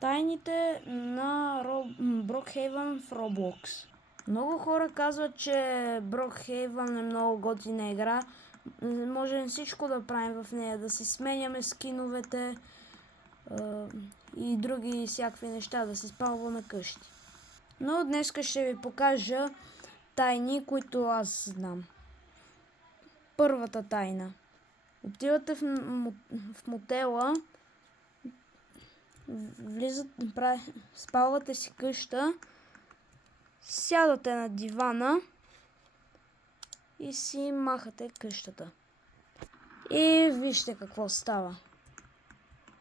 Тайните на Брокхейвън в Roblox. Много хора казват, че Брокхейвън е много готина игра. Можем всичко да правим в нея, да си сменяме скиновете и други всякакви неща, да си спалваме къщи. Но днес ще ви покажа тайни, които аз знам. Първата тайна. Отивате в мотела, спалвате си къща, сядате на дивана и си махате къщата. И вижте какво става.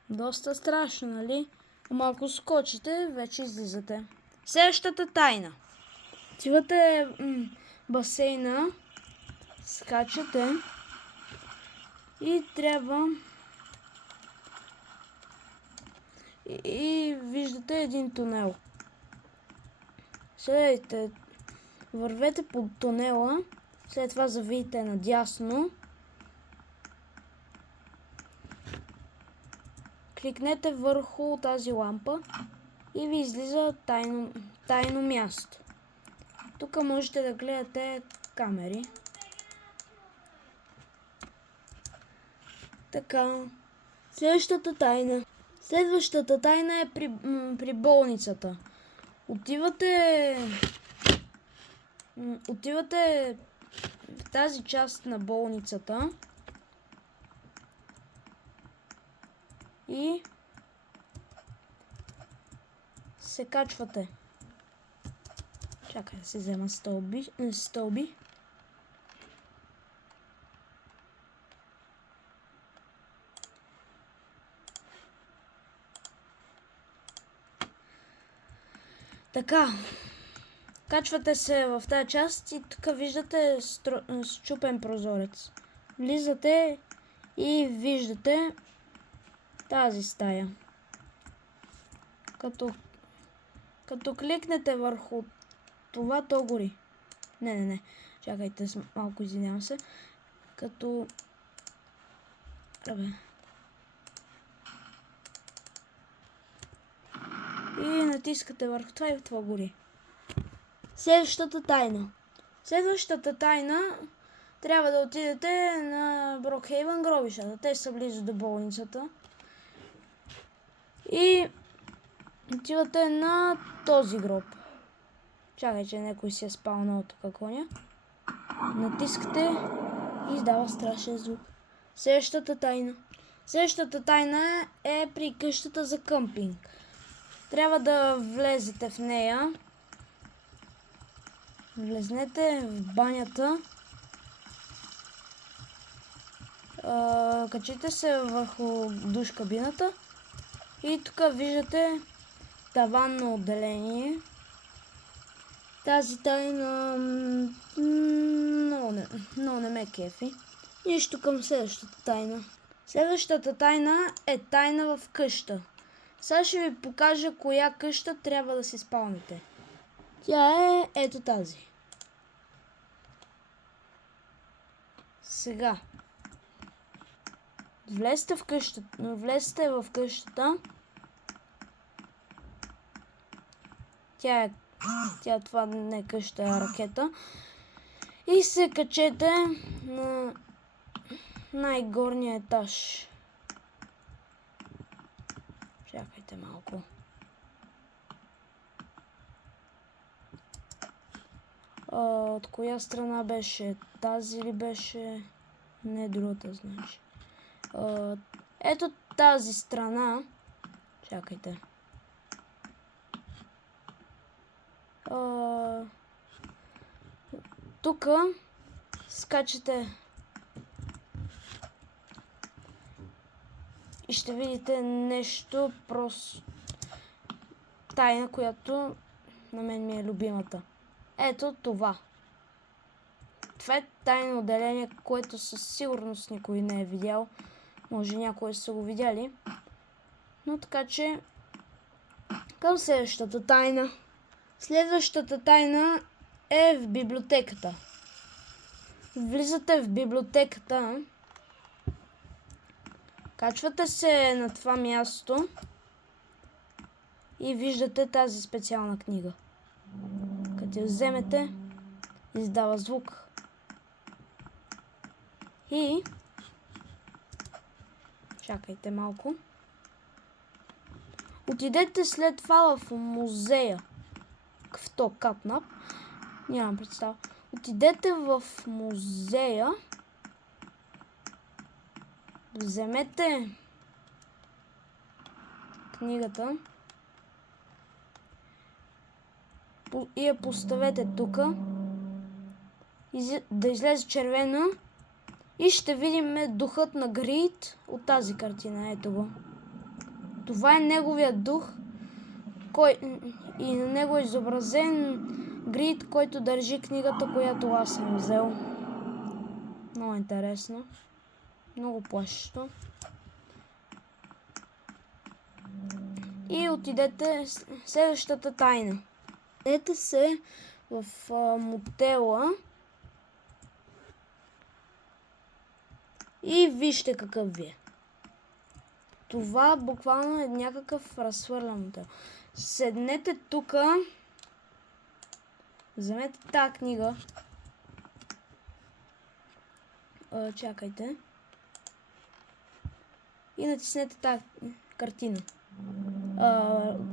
Доста страшно, нали? Ама ако скочите, вече излизате. Следващата тайна. Отивате в басейна, скачате и трябва и виждате един тунел. Следвайте, вървете по тунела, след това завийте надясно, кликнете върху тази лампа и ви излиза тайно място. Тук можете да гледате камери. Така, следващата тайна е при болницата. Отивате в тази част на болницата и се качвате. Чакай да си взема стълби. Така, качвате се в тази част и тук виждате счупен прозорец. Влизате и виждате тази стая. Като кликнете върху това, то гори. Не. Чакайте, малко извинявам се. И натискате върху това и това гори. Следващата тайна трябва да отидете на Брокхейвън гробищата. Те са близо до болницата. И отивате на този гроб. Чакай, че някой си е спалнал тук коня. Натискате и издава страшен звук. Следващата тайна е при къщата за къмпинг. Трябва да влезете в нея. Влезнете в банята. Качите се върху душ кабината. И тук виждате таванно отделение. Тази тайна много не ме кефи. Нищо към следващата тайна. Следващата тайна е тайна в къща. Сега ще ви покажа коя къща трябва да си спалните. Тя е ето тази. Сега. Влезте в къщата. Това не е къща, а ракета. И се качете на най-горния етаж. Чакайте малко. От коя страна беше? Тази ли беше? Не, другата, значи. Ето тази страна. Чакайте. Тук скачате и ще видите нещо просто тайна, която на мен ми е любимата. Ето това. Това е тайно отделение, което със сигурност никой не е видял. Може някои са го видяли. Но така че към следващата тайна. Следващата тайна е в библиотеката. Влизате в библиотеката. Качвате се на това място. И виждате тази специална книга. Като я вземете, издава звук. И чакайте малко. Отидете след това в музея. Какъвто катнап. Нямам представа. Отидете в музея. Вземете книгата. И я поставете тук. Да излезе червена. И ще видим духът на Грид от тази картина. Ето го. Това е неговият дух. И на него е изобразен Грид, който държи книгата, която аз съм взел. Много интересно. Много плашещо. И отидете следващата тайна. Идете се в мотела. И вижте какъв ви е. Това буквално е някакъв разхвърлен мотел. Седнете тука. Вземете тази книга. Чакайте. И натиснете тази картина.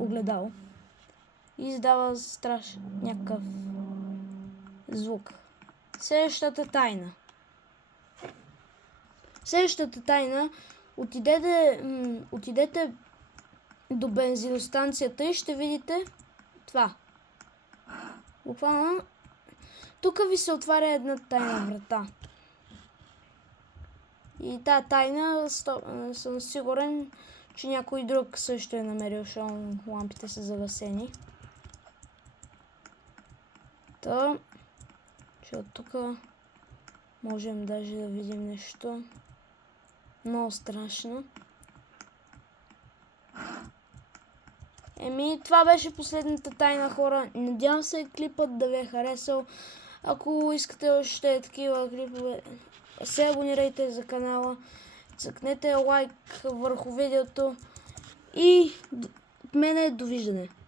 Огледало. И издава страшен някакъв звук. Следващата тайна. Следващата тайна. Отидете до бензиностанцията и ще видите това. Буквално тук ви се отваря една тайна врата. И тази тайна съм сигурен, че някой друг също е намерил, защото лампите са загасени. Та, че от тук можем даже да видим нещо много страшно. Това беше последната тайна, хора. Надявам се клипът да ви е харесал. Ако искате още такива клипове, се абонирайте за канала, цъкнете лайк върху видеото и от мен довиждане.